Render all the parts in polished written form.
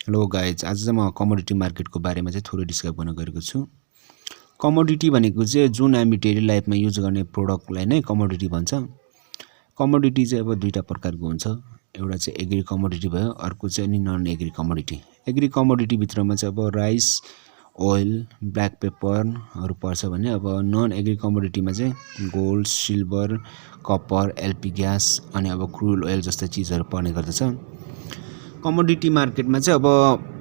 Hello guys, आज चाहिँ म कमोडिटी मार्केटको बारेमा चाहिँ थोरै डिस्क्राइब गर्न गएको छु। कमोडिटी भनेको चाहिँ जुन हामी डेली लाइफमा युज गर्ने प्रोडक्टलाई नै कमोडिटी भन्छ। कमोडिटी चाहिँ अब दुईटा प्रकारको हुन्छ। एउटा चाहिँ एग्री कमोडिटी भयो, अर्को चाहिँ अनि non agri commodity. Agri commodity भित्रमा चाहिँ अब राइस, ओइल, ब्ल्याक पेपरहरू पर्छ भने अब नन एग्री कमोडिटीमा चाहिँ gold, silver, copper, LP gas अनि अब क्रुड ओइल जस्ता चिजहरू पर्ने गर्दछ। कमोडिटी मार्केटमा चाहिँ अब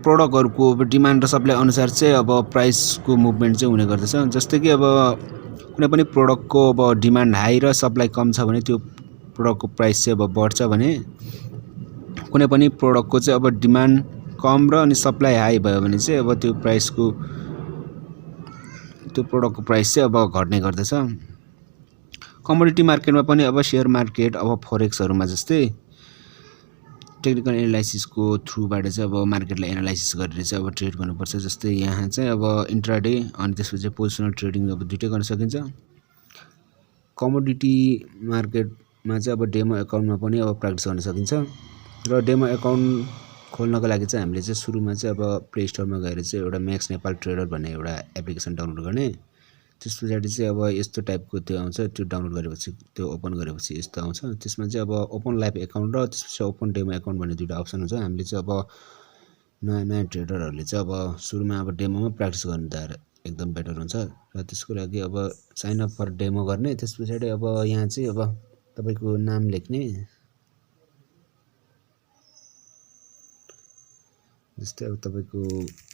प्रोडक्टहरूको डिमान्ड र सप्लाई अनुसार चाहिँ अब प्राइसको मुभमेन्ट चाहिँ हुने गर्दछ। जस्तै कि अब कुनै पनि प्रोडक्टको अब डिमान्ड हाई र सप्लाई कम छ भने त्यो प्रोडक्टको प्राइस चाहिँ अब बढ्छ भने कुनै पनि प्रोडक्टको चाहिँ अब डिमान्ड कम र अनि सप्लाई हाई भयो भने चाहिँ अब त्यो प्रोडक्टको प्राइस चाहिँ अब घट्ने गर्दछ। कमोडिटी मार्केटमा पनि अब सेयर मार्केट अब फरेक्सहरूमा जस्तै टेक्निकल एनालाइसिसको थ्रुबाट चाहिँ अब मार्केटलाई एनालाइसिस गरेर चाहिँ अब ट्रेड गर्नुपर्छ। जस्तै यहाँ चाहिँ अब इन्ट्राडे अनि त्यसपछि पोजिसनल ट्रेडिङ अब दुइटै गर्न सकिन्छ। कमोडिटी मार्केटमा चाहिँ अब डेमो एकाउन्टमा पनि अब प्र्याक्टिस गर्न सकिन्छ। र डेमो एकाउन्ट खोल्नको लागि चाहिँ हामीले चाहिँ सुरुमा चाहिँ अब प्ले स्टोरमा गएर चाहिँ एउटा म्याक्स नेपाल ट्रेडर भन्ने एउटा एप्लिकेसन डाउनलोड गर्ने। त्यस पछाडि चाहिँ अब यस्तो टाइपको त्यो आउँछ। त्यो डाउनलोड गरेपछि त्यो ओपन गरेपछि यस्तो आउँछ। त्यसमा चाहिँ अब ओपन लाइभ एकाउन्ट र त्यसपछि ओपन डेमो एकाउन्ट भन्ने दुईवटा अप्सन हुन्छ। हामीले चाहिँ अब नयाँ ट्रेडरहरूले चाहिँ अब सुरुमा अब डेमोमा प्र्याक्टिस गर्नु त एकदम बेटर हुन्छ। र त्यसको लागि अब साइन अप फर डेमो गर्ने। त्यस पछाडि अब यहाँ चाहिँ अब तपाईँको नाम लेख्ने, जस्तै अब तपाईँको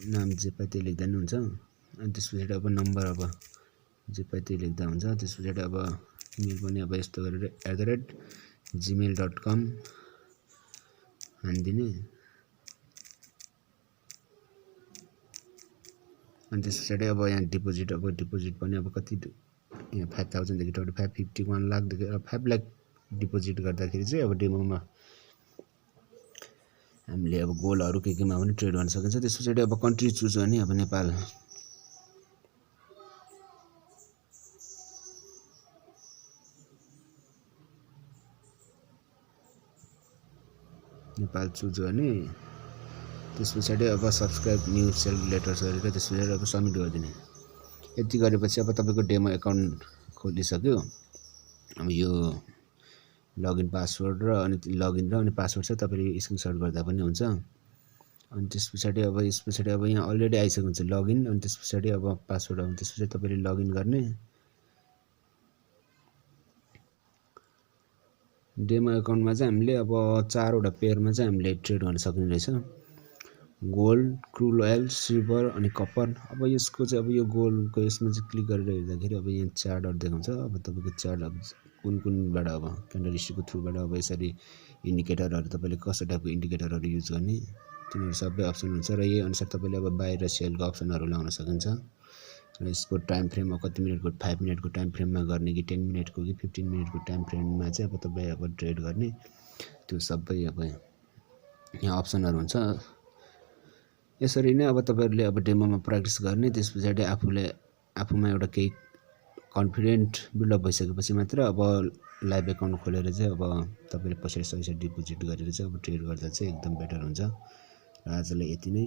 नाम जे पाए त्यो लेख्दा नि हुन्छ। अनि त्यस पछाडि अब नम्बर अब जे पाए त्यो लेख्दा हुन्छ। त्यस पछाडि अब इमेल पनि अब यस्तो गरेर @gmail.com हानिदिने। अनि त्यस पछाडि अब यहाँ डिपोजिट पनि अब कति यहाँ 5000 देखि 25, 50, 1 लाखदेखि 5 लाख डिपोजिट गर्दाखेरि चाहिँ अब डेमोमा हामीले अब गोलहरू केमा पनि ट्रेड गर्न सकिन्छ। त्यस पछाडि अब कन्ट्री चुज गर्ने, अब नेपाल चुज गर्ने। त्यस पछाडि अब सब्सक्राइब न्यू सेल लेटर्स गरेर त्यस पछाडि अब सबमिट गरिदिने। यति गरेपछि अब तपाईँको डेमो एकाउन्ट खोलिसक्यो। अब यो लगइन पासवर्ड र अनि पासवर्ड चाहिँ तपाईँले स्क्रिनसट गर्दा पनि हुन्छ। अनि त्यस पछाडि अब यहाँ अलरेडी आइसकेको हुन्छ लगइन। अनि त्यस पछाडि अब पासवर्ड आउँछ। त्यस पछाडि तपाईँले लगइन गर्ने। डेमो एकाउन्टमा चाहिँ हामीले अब 4वटा पेयरमा चाहिँ हामीले ट्रेड गर्न सक्ने रहेछ। गोल्ड, क्रुड ओइल, सिल्भर अनि कपर। अब यसको चाहिँ अब यो गोल्डको यसमा चाहिँ क्लिक गरेर हेर्दाखेरि अब यहाँ चार्टहरू देखाउँछ। अब तपाईँको चार्ट अब कुनबाट अब क्यान्डल स्टिकको थ्रुबाट अब यसरी इन्डिकेटरहरू तपाईँले कस्तो टाइपको इन्डिकेटरहरू युज गर्ने तिनीहरू सबै अप्सन हुन्छ। र यही अनुसार तपाईँले अब बाई र सेलको अप्सनहरू लगाउन सकिन्छ। र यसको टाइम फ्रेम अब कति मिनटको 5 मिनटको टाइम फ्रेममा गर्ने कि 10 मिनटको कि 15 मिनटको टाइम फ्रेममा चाहिँ अब तपाईँ अब ट्रेड गर्ने, त्यो सबै अब यहाँ अप्सनहरू हुन्छ। यसरी नै अब तपाईँहरूले अब डेमोमा प्र्याक्टिस गर्ने। त्यस पछाडि आफूमा एउटा केही कन्फिडेन्ट बिल्डअप भइसकेपछि मात्र अब लाइभ एकाउन्ट खोलेर चाहिँ अब तपाईँले पैसा डिपोजिट गरेर चाहिँ अब ट्रेड गर्दा चाहिँ एकदम बेटर हुन्छ। र आजलाई यति नै।